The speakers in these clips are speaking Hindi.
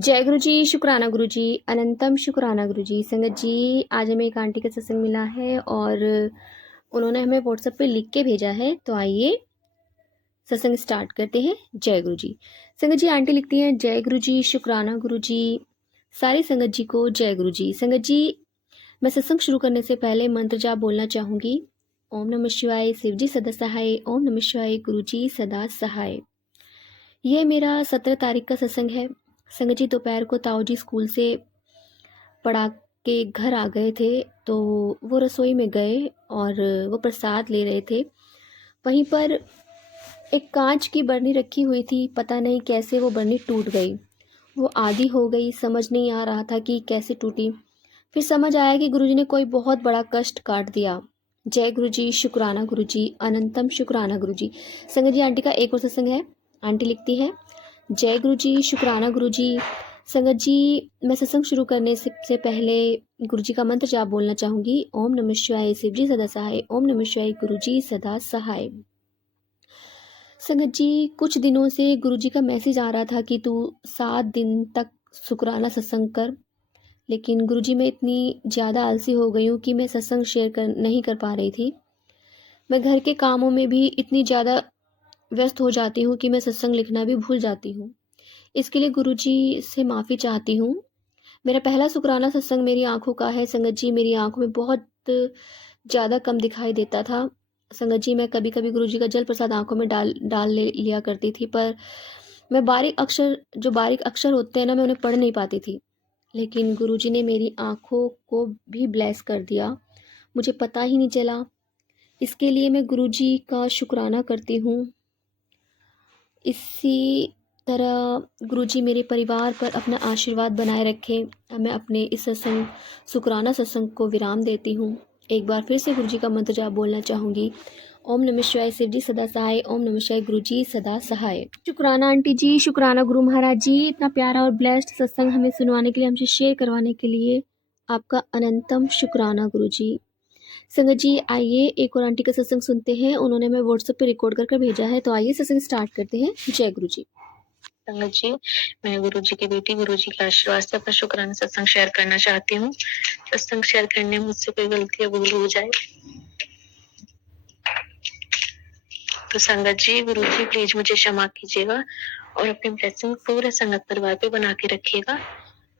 जय गुरु जी, शुक्राना गुरु जी, अनंतम शुक्राना गुरु जी। संगत जी, आज हमें एक आंटी का सत्संग मिला है और उन्होंने हमें व्हाट्सएप पे लिख के भेजा है। तो आइए सत्संग स्टार्ट करते हैं। जय गुरु जी। संगत जी, आंटी लिखती हैं, जय गुरु जी, शुक्राना गुरु जी, सारी संगत जी को जय गुरु जी। संगत जी, मैं सत्संग शुरू करने से पहले मंत्र जाप बोलना चाहूँगी। ओम नमः शिवाय, शिव जी सदा सहाय। ओम नमः शिवाय, गुरु जी सदा सहाय। ये मेरा 17 तारीख का सत्संग है। संगत जी, दोपहर को ताऊ जी स्कूल से पढ़ा के घर आ गए थे, तो वो रसोई में गए और वो प्रसाद ले रहे थे। वहीं पर एक कांच की बरनी रखी हुई थी, पता नहीं कैसे वो बरनी टूट गई। वो आधी हो गई, समझ नहीं आ रहा था कि कैसे टूटी। फिर समझ आया कि गुरुजी ने कोई बहुत बड़ा कष्ट काट दिया। जय गुरु जी, शुक्राना गुरु जी, अनंतम शुक्राना गुरु जी। संगत जी, आंटी का एक और सत्संग है। आंटी लिखती है, जय गुरु जी, शुक्राना गुरु जी। संगत जी, मैं सत्संग शुरू करने से पहले गुरु जी का मंत्र जाप बोलना चाहूँगी। ओम नमः शिवाय, शिव जी सदा सहाय। ओम नमः शिवाय, गुरु जी सदा सहाय। संगत जी, कुछ दिनों से गुरु जी का मैसेज आ रहा था कि तू 7 दिन तक शुक्राना सत्संग कर, लेकिन गुरु जी मैं इतनी ज़्यादा आलसी हो गई हूँ कि मैं सत्संग नहीं कर पा रही थी। मैं घर के कामों में भी इतनी ज़्यादा व्यस्त हो जाती हूँ कि मैं सत्संग लिखना भी भूल जाती हूँ। इसके लिए गुरु जी से माफ़ी चाहती हूँ। मेरा पहला शुक्राना सत्संग मेरी आंखों का है। संगत जी, मेरी आंखों में बहुत ज़्यादा कम दिखाई देता था। संगत जी, मैं कभी कभी गुरु जी का जल प्रसाद आंखों में डाल डाल ले लिया करती थी, पर मैं बारीक अक्षर होते हैं ना, मैं उन्हें पढ़ नहीं पाती थी। लेकिन गुरु जी ने मेरी आंखों को भी ब्लेस कर दिया, मुझे पता ही नहीं चला। इसके लिए मैं गुरु जी का शुक्राना करती हूँ। इसी तरह गुरुजी मेरे परिवार पर अपना आशीर्वाद बनाए रखें। मैं अपने इस शुक्राना सत्संग को विराम देती हूँ। एक बार फिर से गुरुजी का मंत्र जाप बोलना चाहूँगी। ओम नमः शिवाय, शिव जी सदा सहाय। ओम नमः शिवाय, गुरु जी सदा सहाय। शुक्राना आंटी जी, शुक्राना गुरु महाराज जी, इतना प्यारा और ब्लेस्ड सत्संग हमें सुनवाने के लिए, हमसे शेयर करवाने के लिए आपका अनंतम शुक्राना गुरु जी। संगत जी, आइए एक और आंटी का सत्संग सुनते हैं। उन्होंने हमें व्हाट्सएप पे रिकॉर्ड करके भेजा है। तो आइए सत्संग स्टार्ट करते हैं। जय गुरु जी। संगत जी, मैं गुरु जी की बेटी गुरु जी के आशीर्वाद से अपना शुक्राना सत्संग शेयर करना चाहती हूँ। सत्संग शेयर करने में मुझसे कोई गलती या भूल हो जाए तो संगत जी, गुरु जी प्लीज मुझे क्षमा कीजिएगा और अपनी ब्लेसिंग पूरे संगत परिवार पे बना के रखिएगा।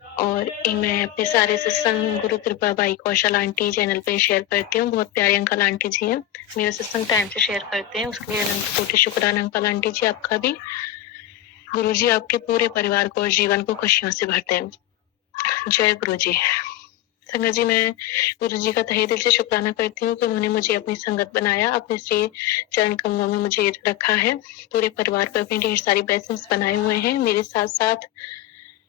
और मैं अपने सारे सत्संग गुरु कृपा बाई कौशल आंटी चैनल पे शेयर करती हूँ। बहुत प्यारे अंकल आंटी जी हैं, मेरा सत्संग टाइम से शेयर करते हैं, उसके लिए अनंत कोटि शुक्राना अंकल आंटी जी आपका भी। गुरु जी आपके पूरे परिवार को और जीवन को खुशियों से भरते हैं। जय गुरु जी। संगत जी, मैं गुरु जी का तहे दिल से शुक्राना करती हूँ कि उन्होंने मुझे अपनी संगत बनाया, अपने श्री चरण कमलों में मुझे रखा है। पूरे परिवार पर अपनी ढेर सारी ब्लेसिंग्स बनाए हुए हैं। मेरे साथ साथ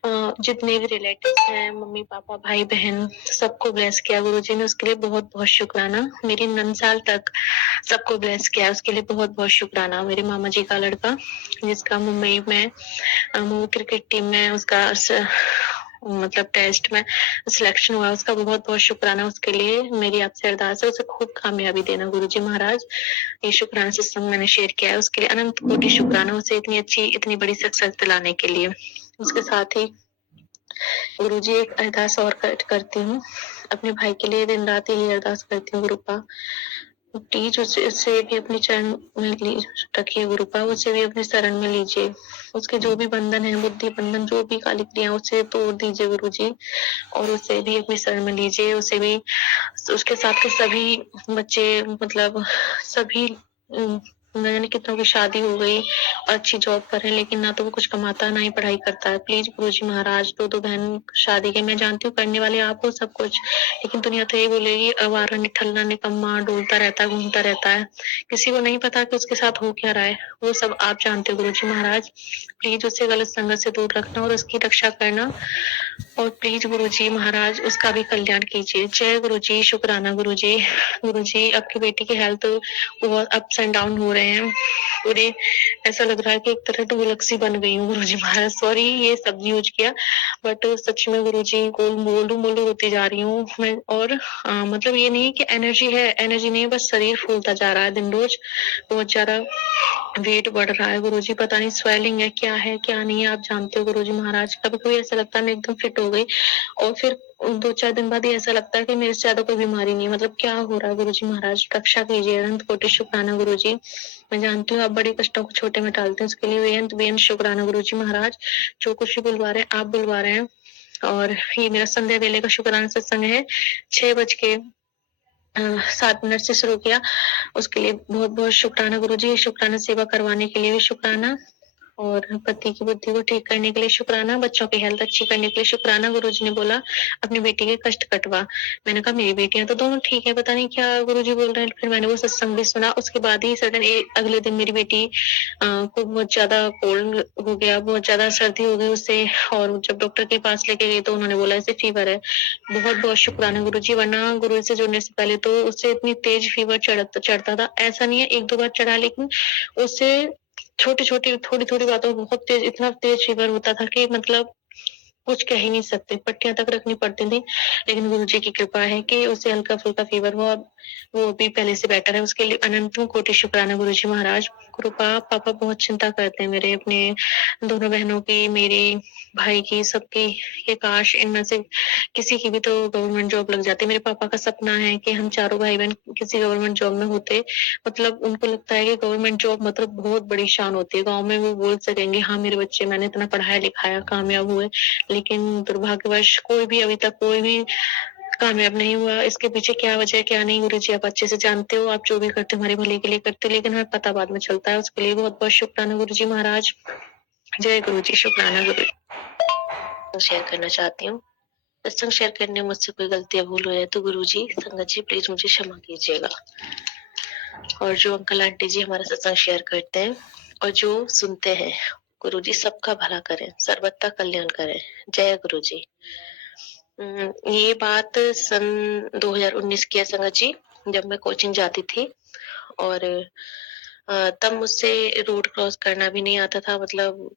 जितने भी रिलेटिव्स हैं, मम्मी पापा भाई बहन, सबको ब्लेस किया गुरु जी ने, उसके लिए बहुत बहुत शुक्राना। मेरी नंसाल तक सबको ब्लेस किया, उसके लिए बहुत बहुत शुक्राना। मेरे मामा जी का लड़का जिसका मुंबई में क्रिकेट टीम में उसका मतलब टेस्ट में सिलेक्शन हुआ, उसका बहुत बहुत शुक्राना। उसके लिए मेरी आपसे अरदास है, उसे खूब कामयाबी देना गुरु जी महाराज। ये शुक्राना सिस्टम मैंने शेयर किया है, उसके लिए अनंत कोटि शुक्राना, उसे इतनी अच्छी इतनी बड़ी सक्सेस दिलाने के लिए। उसके साथ ही गुरु जी एक अरदास और करती हूँ, अपने भाई के लिए दिन रात यही अरदास करती हूँ। गुरुपा प्लीज उससे भी अपने चरण में रखिए, गुरुपा उसे भी अपने शरण में लीजिए। उसके जो भी बंधन है, बुद्धि बंधन, जो भी काली क्रिया, उसे तोड़ दीजिए गुरु जी, और उसे भी अपने शरण में लीजिए। उसे भी, उसके साथ के सभी बच्चे, मतलब सभी न जाने कितनों की शादी हो गई और अच्छी जॉब पर है, लेकिन ना तो वो कुछ कमाता ना ही पढ़ाई करता है। प्लीज गुरुजी महाराज, दो बहन शादी के, मैं जानती हूँ करने वाले आप हो सब कुछ, लेकिन दुनिया तो यही बोलेगी अवारा निठल्ला निकम्मा, डोलता रहता है, घूमता रहता है। किसी को नहीं पता कि उसके साथ हो क्या रहा है, वो सब आप जानते हो गुरुजी महाराज। प्लीज उसे गलत संगत से दूर रखना और उसकी रक्षा करना, और प्लीज गुरुजी महाराज उसका भी कल्याण कीजिए। जय गुरुजी, शुक्राना गुरुजी। गुरुजी, आपकी बेटी की हेल्थ बहुत अप्स एंड डाउन हो रहे रहे हैं। पूरे ऐसा लग रहा है कि एक तरह ढोलक सी बन गई हूँ गुरुजी महाराज। सॉरी ये शब्द यूज़ किया, बट सच में गुरुजी को मोलू-मोलू होती जा रही हूँ मैं। और मतलब ये नहीं है कि एनर्जी है, एनर्जी नहीं है, बस शरीर फूलता जा रहा है दिन-रोज़। बहुत ज़्यादा वेट बढ़ रहा है गुरुजी, पता नहीं स्वेलिंग है, क्या नहीं है, आप जानते हो गुरुजी महाराज। कभी-कभी ऐसा लगता है मैं एकदम फिट हो गई और फिर 2-4 दिन बाद ही ऐसा लगता है कि मेरे से ज़्यादा कोई बीमारी नहीं है। मतलब क्या हो रहा है गुरुजी महाराज? रक्षा कीजिए, अनंत कोटि शुक्राना गुरुजी। मैं जानती हूँ आप बड़े कष्टों को छोटे में टालते हैं, उसके लिए बेअंत शुक्राना गुरुजी महाराज। जो कुछ भी बुलवा रहे हैं, आप बुलवा रहे हैं। और ये मेरा संध्या वेले का शुक्राना सत्संग है। 6 बज के 7 मिनट से शुरू किया, उसके लिए बहुत-बहुत शुक्राना गुरुजी। शुक्राना सेवा करवाने के लिए भी शुक्राना, और पति की बुद्धि को ठीक करने के लिए शुक्राना, बच्चों की हेल्थ अच्छी करने के लिए शुक्राना। गुरुजी ने बोला अपनी बेटी के कष्ट कटवा। मैंने कहा मेरी बेटियां तो दोनों ठीक है, पता नहीं क्या गुरुजी बोल रहे हैं। फिर मैंने वो सत्संग भी सुना। उसके बाद ही सडन अगले दिन मेरी बेटी को बहुत ज्यादा कोल्ड हो गया, बहुत ज्यादा सर्दी हो गई उससे। और जब डॉक्टर के पास लेके गई तो उन्होंने बोला इसे फीवर है। बहुत बहुत शुक्राना गुरुजी, वरना गुरु से जुड़ने से पहले तो उससे इतनी तेज फीवर चढ़ता था। ऐसा नहीं है एक दो बार चढ़ा, लेकिन उससे छोटी-छोटी, थोड़ी-थोड़ी बातों में बहुत तेज, इतना तेज फीवर होता था कि मतलब कुछ कह ही नहीं सकते, पट्टियाँ तक रखनी पड़ती थी। लेकिन गुरुजी की कृपा है कि उसे हल्का-फुल्का फीवर हुआ, वो अभी पहले से बेटर है। उसके लिए अनंत कोटि शुक्राना गुरुजी महाराज। कृपा पापा बहुत चिंता करते हैं मेरे, अपने दोनों बहनों की, मेरी भाई की, सबकी। ये काश इनमें से किसी की भी तो गवर्नमेंट जॉब लग जाती। मेरे पापा का सपना है कि हम चारों भाई-बहन किसी गवर्नमेंट जॉब में होते। मतलब उनको लगता है कि गवर्नमेंट जॉब मतलब बहुत बड़ी शान होती है। गाँव में वो बोल सकेंगे हाँ मेरे बच्चे, मैंने इतना पढ़ाया-लिखाया, कामयाब हुए। लेकिन दुर्भाग्यवश कोई भी अभी तक कोई भी कामयाब नहीं हुआ। इसके पीछे क्या वजह है, क्या नहीं, गुरुजी आप अच्छे से जानते हो। आप जो भी करते हो हमारे भले के लिए करते हो, लेकिन हमें पता बाद में चलता है। उसके लिए बहुत-बहुत शुक्राना गुरुजी महाराज। जय गुरुजी, शुक्राना गुरु। शेयर करना चाहती हूँ। सत्संग शेयर करने में मुझसे कोई गलती या भूल हो जाए तो गुरुजी, संगत जी प्लीज मुझे क्षमा कीजिएगा। और जो अंकल आंटी जी हमारा सत्संग शेयर करते हैं और जो सुनते हैं, गुरुजी सबका भला करें, सर्वथा कल्याण करें। जय गुरुजी। ये बात सन 2019 की है संगत जी, जब मैं कोचिंग जाती थी। और तब मुझसे रोड क्रॉस करना भी नहीं आता था। मतलब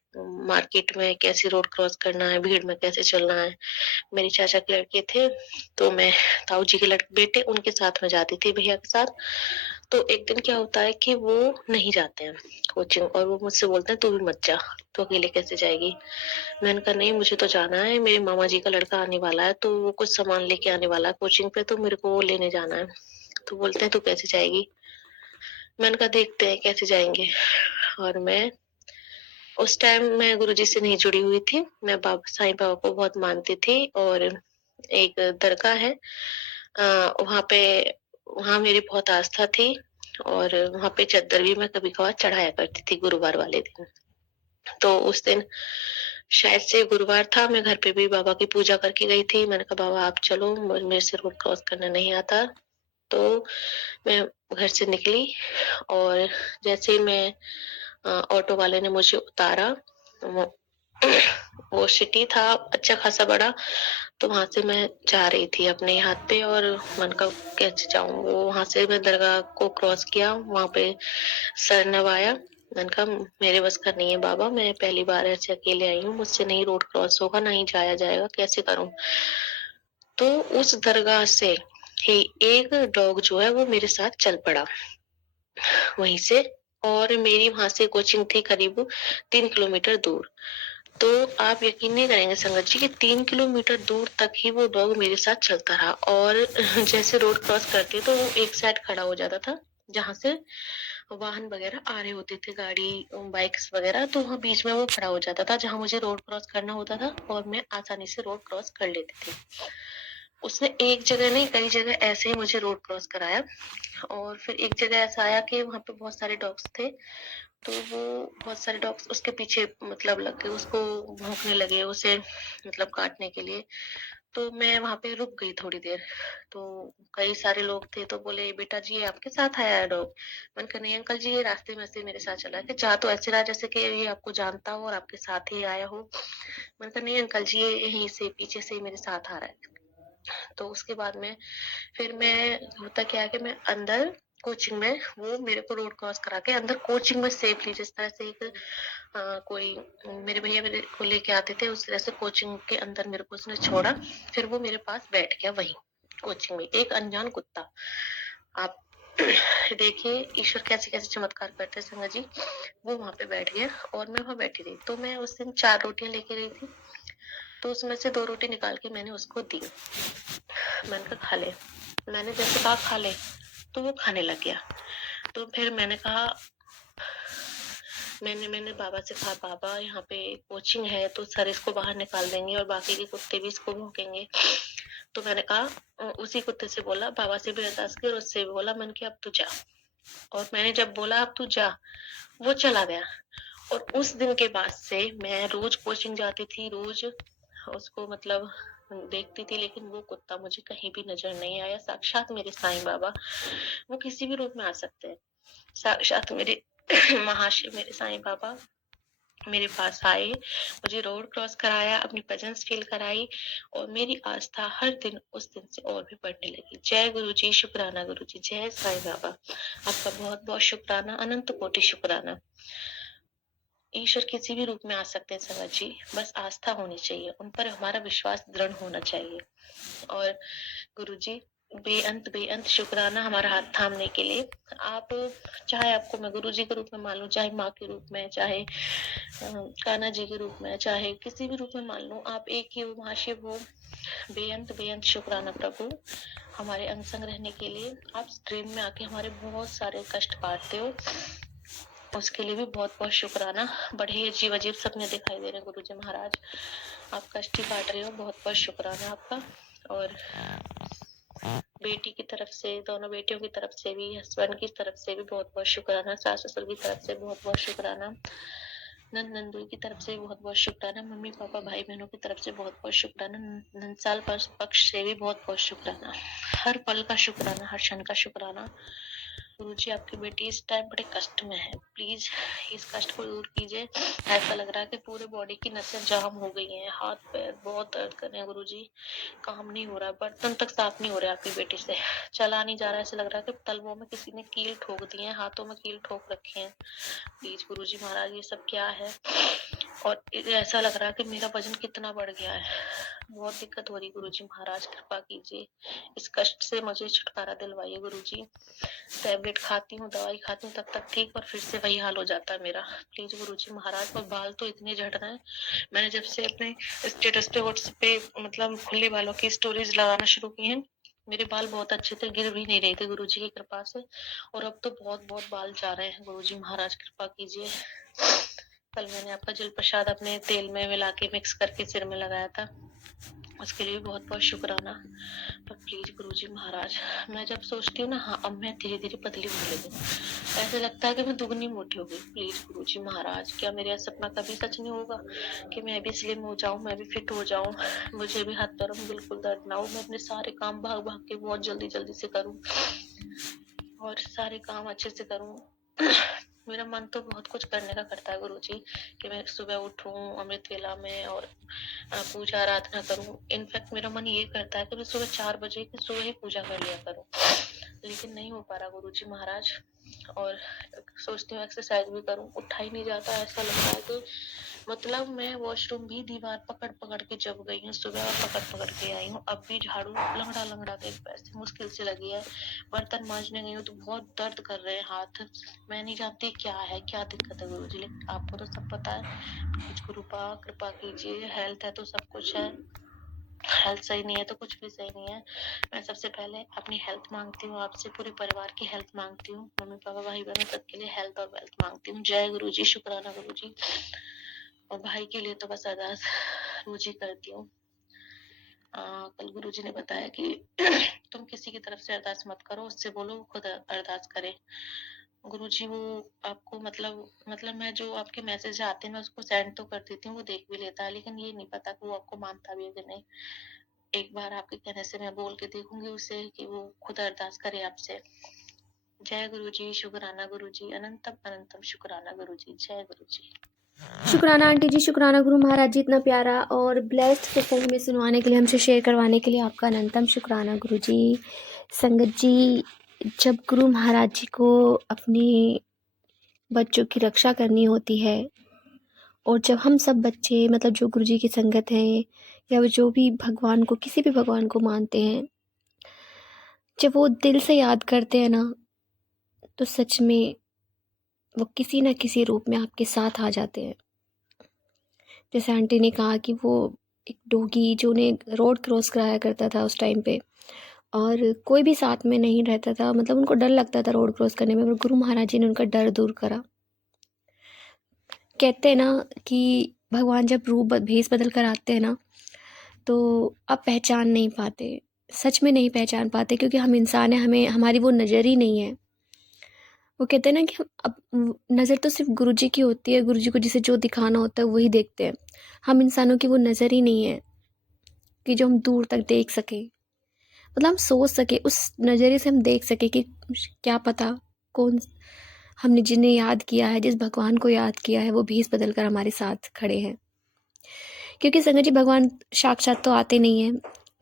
मार्केट में कैसे रोड क्रॉस करना है, भीड़ में कैसे चलना है। मेरे चाचा के लड़के थे, तो मैं ताऊ जी के लड़के बेटे उनके साथ में जाती थी, भैया के साथ। तो एक दिन क्या होता है कि वो नहीं जाते हैं कोचिंग, और वो मुझसे बोलते हैं तू भी मत जा, तो अकेले कैसे जाएगी। मैंने कहा नहीं मुझे तो जाना है, मेरे मामा जी का लड़का आने वाला है, तो वो कुछ सामान लेके आने वाला है कोचिंग पे, तो मेरे को वो लेने जाना है। तो बोलते हैं तू कैसे जाएगी। मैंने कहा देखते हैं कैसे जाएंगे। और मैं उस टाइम मैं गुरुजी से नहीं जुड़ी हुई थी। मैं बाबा साईं बाबा को बहुत मानती थी। और एक दरगाह है, वहाँ पे, वहाँ मेरी बहुत आस्था थी। और वहाँ पे चद्दर भी मैं कभी-कभार चढ़ाया करती थी गुरुवार वाले दिन। तो उस दिन शायद से गुरुवार था, मैं घर पे भी बाबा की पूजा करके गई थी। मैंने कहा बाबा आप चलो, मेरे से रोड क्रॉस करना नहीं आता। तो मैं घर से निकली, और जैसे ही मैं ऑटो वाले ने मुझे उतारा, वो वो सिटी था अच्छा खासा बड़ा, तो वहां से मैं जा रही थी अपने हाथ पे। और मन का कैसे जाऊं, वो वहां से मैं दरगाह को क्रॉस किया, वहां पे सर नवाया। मैंने कहा मेरे बस का नहीं है बाबा, मैं पहली बार ऐसे अकेले आई हूँ, मुझसे नहीं रोड क्रॉस होगा, नहीं जाया जाएगा, कैसे करूं। तो उस दरगाह से ही एक डॉग जो है वो मेरे साथ चल पड़ा वहीं से। और मेरी वहां से कोचिंग थी करीब 3 किलोमीटर दूर। तो आप यकीन नहीं करेंगे संगत जी कि 3 किलोमीटर दूर तक ही वो डॉग मेरे साथ चलता रहा। और जैसे रोड क्रॉस करते तो वो एक साइड खड़ा हो जाता था, जहां से वाहन वगैरह आ रहे होते थे, गाड़ी बाइक्स वगैरह, तो वहाँ बीच में वो खड़ा हो जाता था जहां मुझे रोड क्रॉस करना होता था, और मैं आसानी से रोड क्रॉस कर लेती थी। उसने एक जगह नहीं कई जगह ऐसे ही मुझे रोड क्रॉस कराया। और फिर एक जगह ऐसा आया कि वहां पे बहुत सारे डॉग्स थे, तो वो बहुत सारे डॉग्स उसके पीछे मतलब लग गए, उसको भौंकने लगे, उसे मतलब काटने के लिए। तो मैं वहां पे रुक गई थोड़ी देर। तो कई सारे लोग थे, तो बोले बेटा जी ये आपके साथ आया है डॉग। मैंने कहा नहीं अंकल जी, ये रास्ते में से मेरे साथ चला है। कि जा तो ऐसे रहा जैसे कि ये आपको जानता हो और आपके साथ ही आया हो। मैंने कहा नहीं अंकल जी, ये यहीं से पीछे से मेरे साथ आ रहा है। तो उसके बाद में फिर मैं, होता क्या है कि मैं अंदर कोचिंग में, वो मेरे को रोड क्रॉस करा के अंदर कोचिंग में सेफली, जिस तरह से एक कोई मेरे भैया मेरे को लेके आते थे, उस तरह से कोचिंग के अंदर मेरे को उसने छोड़ा। फिर वो मेरे पास बैठ गया वहीं कोचिंग में, एक अनजान कुत्ता। आप देखिए ईश्वर कैसे कैसे चमत्कार करते हैं संगत जी। वो वहां पे बैठ गया और मैं वहां बैठी रही। तो मैं उस दिन 4 रोटियां लेके गई थी, तो उसमें से 2 रोटी निकाल के मैंने उसको दी। मैंने कहा खा ले। मैंने जैसे कहा खा ले, तो वो खाने लग गया। तो फिर मैंने कहा, मैंने बाबा से कहा, बाबा यहाँ पे कोचिंग है तो सर इसको बाहर निकाल देंगे और बाकी के कुत्ते भी इसको भौंकेंगे। तो मैंने कहा, उसी कुत्ते से बोला, बाबा से भी अरदास की और उससे भी बोला, मैंने कि अब तू जा। और मैंने जब बोला अब तू जा, वो चला गया। और उस दिन के बाद से मैं रोज कोचिंग जाती थी, रोज उसको मतलब देखती थी, लेकिन वो कुत्ता मुझे कहीं भी नजर नहीं आया। साक्षात मेरे साईं बाबा, वो किसी भी रूप में आ सकते हैं। साक्षात मेरे महाशिव मेरे साईं बाबा मेरे पास आए, मुझे रोड क्रॉस कराया, अपनी प्रेजेंस फील कराई और मेरी आस्था हर दिन उस दिन से और भी बढ़ने लगी। जय गुरु जी, शुक्राना गुरु जी, जय साईं बाबा। आपका बहुत बहुत शुक्राना, अनंत कोटि शुक्राना। ईश्वर किसी भी रूप में आ सकते हैं संगत जी, बस आस्था होनी चाहिए, उन पर हमारा विश्वास दृढ़ होना चाहिए। और गुरु जी बेअंत बेअंत शुक्राना हमारा हाथ थामने के लिए। आप चाहे आपको मैं गुरु जी के रूप में मान लूं, चाहे माँ के रूप में, चाहे कान्हा जी के रूप में, चाहे किसी भी रूप में मान लूं, आप एक ही हो, महाशिव हो। बेअंत बेअंत शुक्राना प्रभु, हमारे अंग संग रहने के लिए। आप स्ट्रीम में आके हमारे बहुत सारे कष्ट काटते हो, उसके लिए भी बहुत बहुत शुक्राना। बड़े अजीब अजीब सपने दिखाई दे रहे हैं गुरु जी महाराज, आप कष्ट ही काट रहे हो, बहुत बहुत शुक्राना आपका। और बेटी की तरफ से, दोनों बेटियों की तरफ से भी, हस्बैंड की तरफ से भी बहुत बहुत शुक्राना, सास ससुर की तरफ से बहुत बहुत शुक्राना, नंद नंदू की तरफ से बहुत बहुत शुक्राना, मम्मी पापा भाई बहनों की तरफ से बहुत बहुत शुक्राना, नंदसाल पक्ष से भी बहुत बहुत शुक्राना। हर पल का शुक्राना, हर क्षण का शुक्राना। गुरुजी आपकी बेटी इस टाइम बड़े कष्ट में है, प्लीज इस कष्ट को दूर कीजिए। ऐसा लग रहा है कि पूरे बॉडी की नसें जाम हो गई हैं, हाथ पैर बहुत दर्द कर रहे हैं गुरुजी, काम नहीं हो रहा, बर्तन तक साफ नहीं हो रहा आपकी बेटी से, चला नहीं जा रहा। ऐसा लग रहा है कि तलवों में किसी ने कील ठोक दी है, हाथों में कील ठोक रखे हैं। प्लीज गुरुजी महाराज ये सब क्या है। और ऐसा लग रहा है कि मेरा वजन कितना बढ़ गया है, बहुत दिक्कत हो रही। गुरुजी महाराज कृपा कीजिए, इस कष्ट से मुझे छुटकारा दिलवाइए गुरुजी। टैबलेट खाती हूँ, दवाई खाती हूँ, तब तक ठीक, और फिर से वही हाल हो जाता है मेरा। प्लीज गुरुजी महाराज। और बाल तो इतने झड़ रहे हैं, मैंने जब से अपने स्टेटस पे व्हाट्सएप पे मतलब खुले बालों की स्टोरीज लगाना शुरू की है, मेरे बाल बहुत अच्छे थे, गिर भी नहीं रहे थे गुरुजी की कृपा से, और अब तो बहुत बहुत बाल जा रहे हैं। गुरुजी महाराज कृपा कीजिए। कल मैंने आपका जल प्रसाद अपने तेल में मिला के मिक्स करके सिर में लगाया था, उसके लिए बहुत बहुत शुक्राना। पर प्लीज गुरुजी महाराज, मैं जब सोचती हूँ ना, हाँ अब मैं धीरे धीरे पतली होने लगी, ऐसे लगता है कि मैं दुगनी मोटी हो गई। प्लीज गुरुजी महाराज, क्या मेरा सपना कभी सच नहीं होगा कि मैं भी स्लिम हो जाऊं, मैं भी फिट हो जाऊं, मुझे भी हाथ पैरों में बिल्कुल दर्द ना हो, मैं अपने सारे काम भाग भाग के बहुत जल्दी जल्दी से करूं और सारे काम अच्छे से करूं। मेरा मन तो बहुत कुछ करने का करता है गुरुजी, कि मैं सुबह उठूं अमृत वेला में और पूजा आराधना करूं। इनफैक्ट मेरा मन ये करता है कि मैं सुबह 4 बजे की सुबह ही पूजा कर लिया करूं, लेकिन नहीं हो पा रहा गुरुजी महाराज। और सोचती हूँ एक्सरसाइज भी करूं, उठा ही नहीं जाता। ऐसा लग रहा है कि मतलब मैं वॉशरूम भी दीवार पकड़ पकड़ के जब गई हूँ सुबह, और पकड़ पकड़ के आई हूँ, अब भी झाड़ू लंगड़ा लंगड़ा के पैर से मुश्किल से लगी है। बर्तन मांजने गई हूँ तो बहुत दर्द कर रहे हैं हाथ, मैं नहीं जानती क्या है, क्या दिक्कत है गुरुजी, लेकिन आपको तो सब पता है। कुछ गुरुपा कृपा कीजिए, हेल्थ है तो सब कुछ है, हेल्थ सही नहीं है तो कुछ भी सही नहीं है। मैं सबसे पहले अपनी हेल्थ मांगती हूँ आपसे, पूरे परिवार की हेल्थ मांगती हूँ, मम्मी पापा भाई बहन सबके लिए हेल्थ और वेल्थ मांगती हूँ। जय गुरुजी, शुक्राना गुरुजी। और भाई के लिए तो बस अरदास रोज ही करती हूँ। कल गुरुजी ने बताया कि तुम किसी की तरफ से अरदास मत करो, उससे बोलो खुद अरदास करे। गुरुजी वो आपको मतलब मैं जो आपके मैसेज आते हैं मैं उसको सेंड तो कर देती हूँ, वो देख भी लेता है, लेकिन ये नहीं पता कि वो आपको मानता भी है कि नहीं। एक बार आपके कहने से मैं बोल के देखूंगी उसे कि वो खुद अरदास करे आपसे। जय गुरुजी, शुक्राना गुरुजी, अनंतम अनंतम शुक्राना गुरुजी, जय गुरुजी। शुक्राना आंटी जी, शुक्राना गुरु महाराज जी, इतना प्यारा और ब्लेस्ड सत्संग हमें सुनवाने के लिए, हमसे शेयर करवाने के लिए आपका अनंतम शुक्राना गुरु जी। संगत जी जब गुरु महाराज जी को अपने बच्चों की रक्षा करनी होती है, और जब हम सब बच्चे मतलब जो गुरु जी की संगत हैं या वो जो भी भगवान को, किसी भी भगवान को मानते हैं, जब वो दिल से याद करते हैं ना, तो सच में वो किसी न किसी रूप में आपके साथ आ जाते हैं। जैसे आंटी ने कहा कि वो एक डोगी जो उन्हें रोड क्रॉस कराया करता था उस टाइम पे, और कोई भी साथ में नहीं रहता था, मतलब उनको डर लगता था रोड क्रॉस करने में, पर गुरु महाराज जी ने उनका डर दूर करा। कहते हैं ना कि भगवान जब भेस बदल कर आते हैं ना, तो आप पहचान नहीं पाते, सच में नहीं पहचान पाते, क्योंकि हम इंसान हैं, हमें हमारी वो नज़र ही नहीं है। वो कहते हैं ना कि अब नज़र तो सिर्फ गुरु जी की होती है, गुरु जी को जिसे जो दिखाना होता है वही देखते हैं। हम इंसानों की वो नज़र ही नहीं है कि जो हम दूर तक देख सकें, मतलब हम सोच सके, उस नज़रिए से हम देख सके कि क्या पता कौन, हमने जिन्हें याद किया है, जिस भगवान को याद किया है, वो भेस बदल कर हमारे साथ खड़े हैं। क्योंकि संगत जी भगवान साक्षात तो आते नहीं हैं,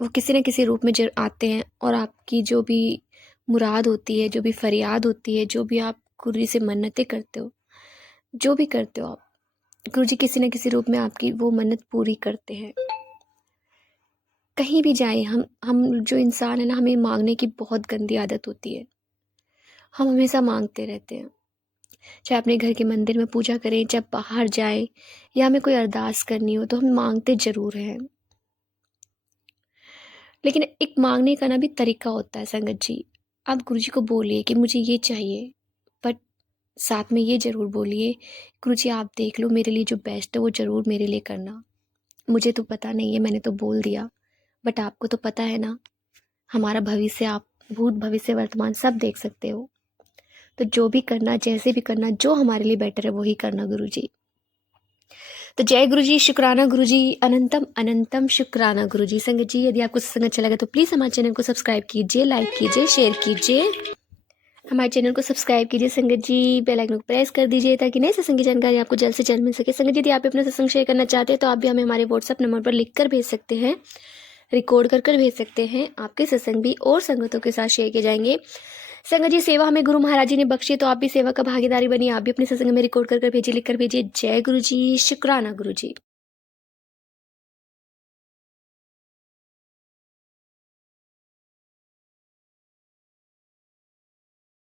वो किसी न किसी रूप में जरूर आते हैं, और आपकी जो भी मुराद होती है, जो भी फरियाद होती है, जो भी आप गुरु जी से मन्नतें करते हो, जो भी करते हो आप, गुरु जी किसी न किसी रूप में आपकी वो मन्नत पूरी करते हैं। कहीं भी जाएं, हम जो इंसान है ना, हमें मांगने की बहुत गंदी आदत होती है। हम हमेशा मांगते रहते हैं, चाहे अपने घर के मंदिर में पूजा करें, चाहे बाहर जाएं, या हमें कोई अरदास करनी हो तो हम मांगते ज़रूर हैं। लेकिन एक मांगने का ना भी तरीका होता है संगत जी। आप गुरु जी को बोलिए कि मुझे ये चाहिए, बट साथ में ये ज़रूर बोलिए, गुरु जी आप देख लो, मेरे लिए जो बेस्ट है वो ज़रूर मेरे लिए करना। मुझे तो पता नहीं है, मैंने तो बोल दिया, बट आपको तो पता है ना, हमारा भविष्य आप भूत भविष्य वर्तमान सब देख सकते हो। तो जो भी करना, जैसे भी करना, जो हमारे लिए बेटर है वही करना गुरु जी। तो जय गुरु जी, शुक्राना गुरु जी, अनंतम अनंतम शुक्राना गुरु जी। संगत जी यदि आपको सत्संग अच्छा लगा तो प्लीज़ हमारे चैनल को सब्सक्राइब कीजिए, लाइक कीजिए, शेयर कीजिए, हमारे चैनल को सब्सक्राइब कीजिए। संगत जी बेल आइकन को प्रेस कर दीजिए ताकि नई सत्संग की जानकारी आपको जल्द से जल्द मिल सके। संगत जी यदि आप अपना सत्संग शेयर करना चाहते हैं तो आप भी हमें हमारे व्हाट्सअप नंबर पर लिख कर भेज सकते हैं, रिकॉर्ड कर भेज सकते हैं। आपके सत्संग भी और संगतों के साथ शेयर किए जाएंगे। संगत जी सेवा हमें गुरु महाराज जी ने बख्शी, तो आप भी सेवा का भागीदारी बनिए, आप भी अपने सत्संग में रिकॉर्ड कर भेजिए, लिख कर भेजिए। जय गुरु जी, शुक्राना गुरु जी।